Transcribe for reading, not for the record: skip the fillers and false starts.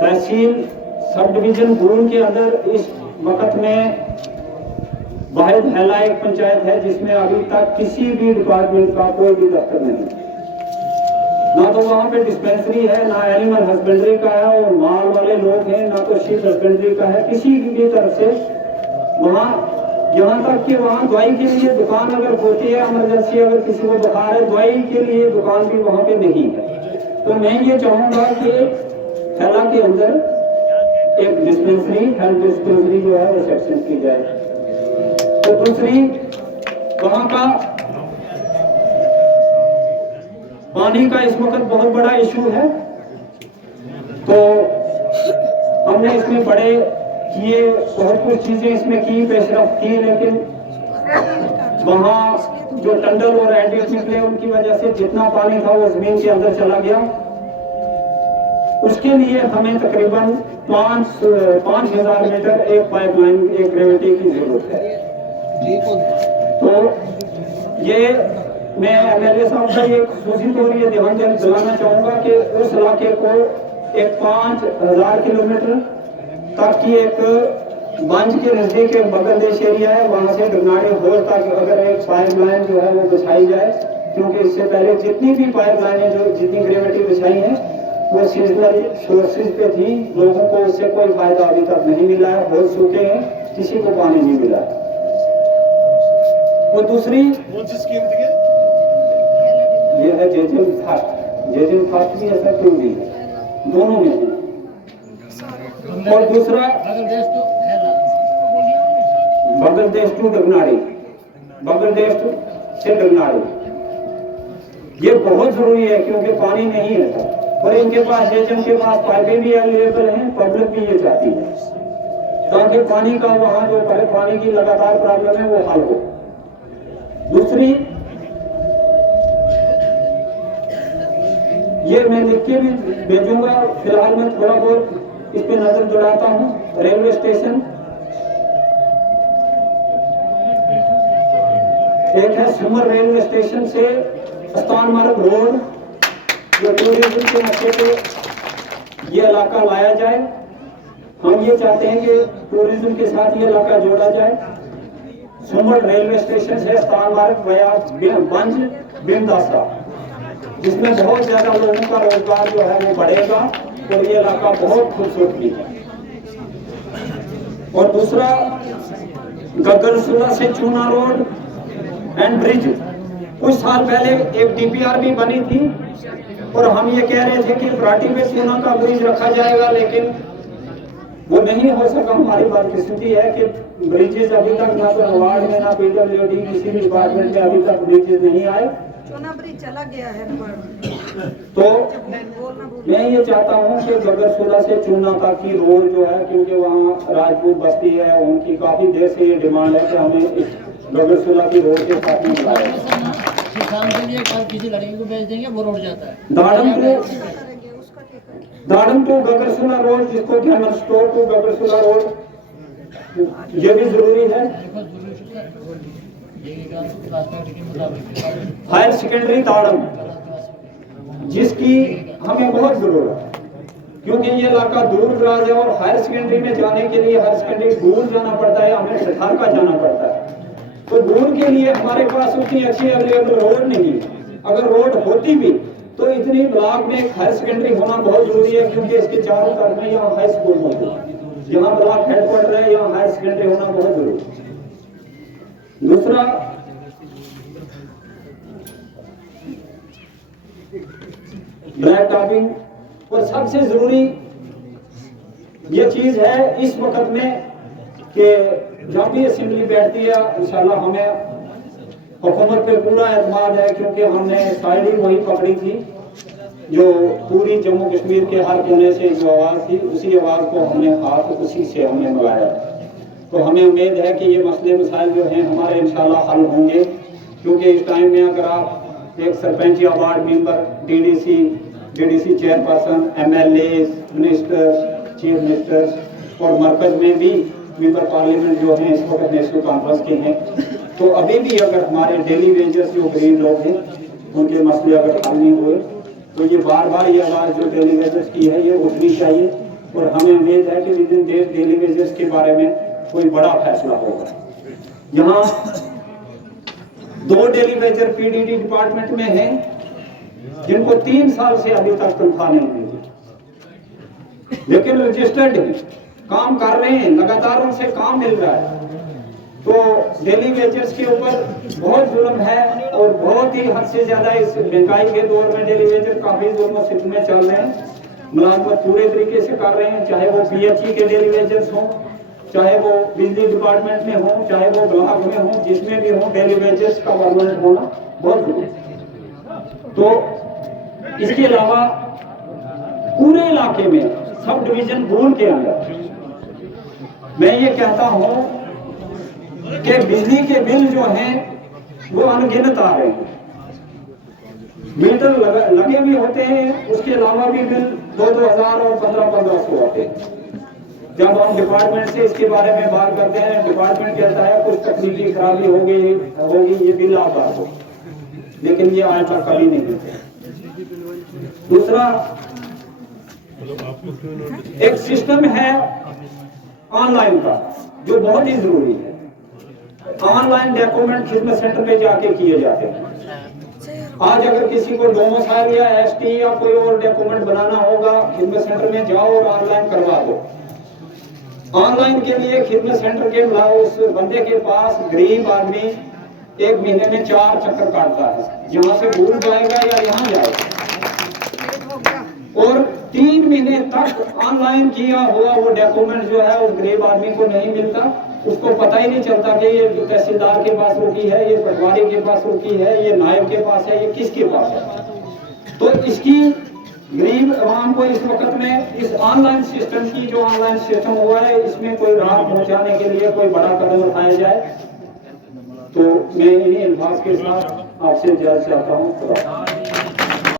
तहसील sub division गुरुन के अंदर इस वक्त में वाहिद हैला एक पंचायत है जिसमें अभी तक किसी भी डिपार्टमेंट का कोई भी दफ्तर नहीं, ना तो वहाँ पे डिस्पेंसरी है, ना एनिमल हस्बेंड्री का है और माल वाले लोग हैं, ना तो शीप हस्बेंड्री का है, किसी भी तरफ से वहाँ, यहाँ तक कि वहाँ दवाई के लिए दुकान अगर होती है, इमरजेंसी अगर किसी को बुखार है, दवाई के लिए दुकान भी वहाँ पे नहीं है। तो मैं ये चाहूँगा कि हैला के अंदर एक डिस्पेंसरी, हेल्थ डिस्पेंसरी जो है वो सेक्शन की जाए। तो दूसरी, वहाँ का पानी का इस वक्त बहुत बड़ा इशू है। तो हमने इसमें बड़े किए, बहुत कुछ चीजें इसमें की, पेशरफ की, लेकिन वहाँ जो टंडल और एडिट निकले उनकी वजह से जितना पानी था वो जमीन के अंदर चला गया। उसके लिए हमें तकरीबन 5,000 मीटर एक पाइपलाइन, एक ग्रेविटी की जरूरत है। तो ये मैं एमएलए साहब का ये खुशी तौर ये ध्यान दिलाना चाहूंगा कि उस इलाके को एक 5,000 किलोमीटर तक की एक बंज के नजदीक एक बगलदेश एरिया है, वहां से डरनाड़ी होल तक अगर एक पाइपलाइन जो है वो बिछाई जाए, क्योंकि इससे पहले जितनी भी पाइपलाइनें जो जितनी ग्रेविटी बिछाई हैं वो सीजनल सोर्सेज पे थी, लोगों को उससे कोई फायदा अभी तक नहीं मिला है, बहुत सूखे हैं, किसी को पानी नहीं मिला है। वो दूसरी ये है जेजिम फास्ट भी ऐसा क्यों नहीं है, दोनों में है। और दूसरा बगल देश टू डगनाड़ी, बगल देश से डगनाड़ी, ये बहुत जरूरी है क्योंकि पानी नहीं है और इनके पास जेजिम के पास पाइपें भी अवेलेबल हैं, पब्लिक भी ये चाहती है ताकि पानी का वहां जो पानी की लगातार प्रॉब्लम है वो हल हो। दूसरी, ये मैं लिख के भी भेजूंगा, फिलहाल मैं थोड़ा बहुत इस पे नजर दौड़ाता हूँ। रेलवे स्टेशन एक है सुमर रेलवे स्टेशन से स्थान मार्ग रोड जो टूरिज्म के नक्शे पे ये इलाका लाया जाए। हम ये चाहते हैं कि टूरिज्म के साथ ये इलाका जोड़ा जाए। सुमर रेलवे स्टेशन से स्थान मार्ग वया बंज बिंदासा, जिसमें बहुत ज्यादा लोगों का रोजगार जो है वो बढ़ेगा और ये इलाका बहुत खूबसूरत भी है। और दूसरा, गगनसुला से चूना रोड एंड ब्रिज, कुछ साल पहले एक डीपीआर भी बनी थी और हम ये कह रहे थे कि प्राटी में चूना का ब्रिज रखा जाएगा, लेकिन वो नहीं हो सका। हमारी बदकिस्मती है कि ब्रिजेज अभी तक ना तो अवार्ड में ना पीडब्ल्यूडी किसी भी डिपार्टमेंट में अभी तक ब्रिजेज नहीं आए। चूना ब्रिज चला गया है। तो मैं ये चाहता हूँ कि गगनसुला से चूना तक की रोड जो है, क्योंकि वहाँ राजपूत बस्ती है, उनकी काफी देर से ये डिमांड है कि हमें इस गगनसुला की रोड के साथ में मिलाया। किसान के लिए कल किसी लड़की को भेज देंगे वो रोड जाता है। दाड़म टू गगनसुला रोड, जिसको जनरल स्टोर टू गगनसुला रोड, ये भी जरूरी है। हायर सेकेंडरी दाड़म, जिसकी हमें बहुत जरूरत है क्योंकि ये इलाका दूर दराज है और हायर सेकेंडरी में जाने के लिए हायर सेकेंडरी दूर जाना पड़ता है, हमें शठार का जाना पड़ता है। तो दूर के लिए हमारे पास उतनी अच्छी अवेलेबल रोड नहीं है। अगर रोड होती भी तो इतनी ब्लॉक में एक हायर सेकेंडरी होना बहुत जरूरी है, क्योंकि इसके चारों तरफ में यहाँ हाई स्कूल मौजूद है, यहाँ ब्लॉक हेडक्वार्टर है, यहाँ हायर सेकेंडरी होना बहुत जरूरी है। दूसरा, ब्लैक टॉपिंग, और सबसे जरूरी ये चीज है इस वक्त में कि जब भी असेंबली बैठती है इंशाल्लाह हमें हुकूमत पे पूरा एतमाद है, क्योंकि हमने साइड ही वही पकड़ी थी जो पूरी जम्मू कश्मीर के हर कोने से जो आवाज़ थी, उसी आवाज़ को हमने हाथ उसी से हमने मिलाया। तो हमें उम्मीद है कि ये मसले मसाइल जो हैं हमारे इंशाल्लाह हल होंगे, क्योंकि इस टाइम में अगर आप एक सरपंच या ward member, DDC chairperson, MLA, minister, chief minister और मरकज में भी मेंबर पार्लियामेंट जो हैं इस वक्त नेशनल कॉन्फ्रेंस के हैं, तो अभी भी अगर हमारे डेली वेजर्स जो गरीब लोग हैं उनके मसले अगर हल नहीं हुए तो ये बार बार ये आवाज़ जो डेली वेजर्स की है ये उठनी चाहिए और हमें उम्मीद है कि with in days daily wages के बारे में कोई बड़ा फैसला होगा। यहाँ 2 डेली वेजर पीडीडी डिपार्टमेंट में हैं जिनको 3 साल से अभी तक तनख्वाह नहीं मिली, लेकिन रजिस्टर्ड हैं, काम कर रहे हैं, लगातार उनसे काम मिल रहा है। तो डेली वेजर्स के ऊपर बहुत जुल्म है और बहुत ही हद से ज्यादा इस महंगाई के दौर में डेली वेजर काफी जुल्म स्थिति में चल रहे हैं। मुलाजमत पूरे तरीके से कर रहे हैं, चाहे वो पीएचई के डेली वेजर्स हों, चाहे वो बिजली डिपार्टमेंट में हो, चाहे वो ब्लॉक में हो, जिसमें भी हो, डेली वेजेस का परमानेंट होना बहुत जरूरी है। तो इसके अलावा पूरे इलाके में सब डिवीजन बोर्ड के अंदर मैं ये कहता हूं कि बिजली के बिल जो हैं वो अनगिनत आ रहे हैं। मीटर लगे भी होते हैं, उसके अलावा भी बिल 2,000 और 1500 होते हैं। जब हम डिपार्टमेंट से इसके बारे में बात करते हैं, डिपार्टमेंट कहता है कुछ तकनीकी खराबी होगी ये बिल आता हो, लेकिन ये आज तक कभी नहीं होते। दूसरा, एक सिस्टम है ऑनलाइन का जो बहुत ही जरूरी है। ऑनलाइन डॉक्यूमेंट खिदमत सेंटर पे जाके किए जाते हैं। आज अगर किसी को डोमिसाइल या एसटी या कोई और डॉक्यूमेंट बनाना होगा, खिदमत सेंटर में जाओ और ऑनलाइन करवा दो। ऑनलाइन के लिए खिदमत सेंटर के उस बंदे के पास गरीब आदमी 1 महीने में 4 चक्कर काटता है, यहाँ से दूर जाएगा या यहाँ जाएगा, और 3 महीने तक ऑनलाइन किया हुआ वो डॉक्यूमेंट जो है उस गरीब आदमी को नहीं मिलता। उसको पता ही नहीं चलता कि ये तहसीलदार के पास रुकी है, ये पटवारी के पास रुकी है, ये नायब के पास है, ये किसके पास है। तो इसकी गरीब आवाम को इस वक्त में इस ऑनलाइन सिस्टम की जो ऑनलाइन सिस्टम हुआ है, इसमें कोई राहत पहुंचाने के लिए कोई बड़ा कदम उठाया जाए। तो मैं इन्हीं अल्फाज के साथ आपसे इजाज़त चाहता हूँ।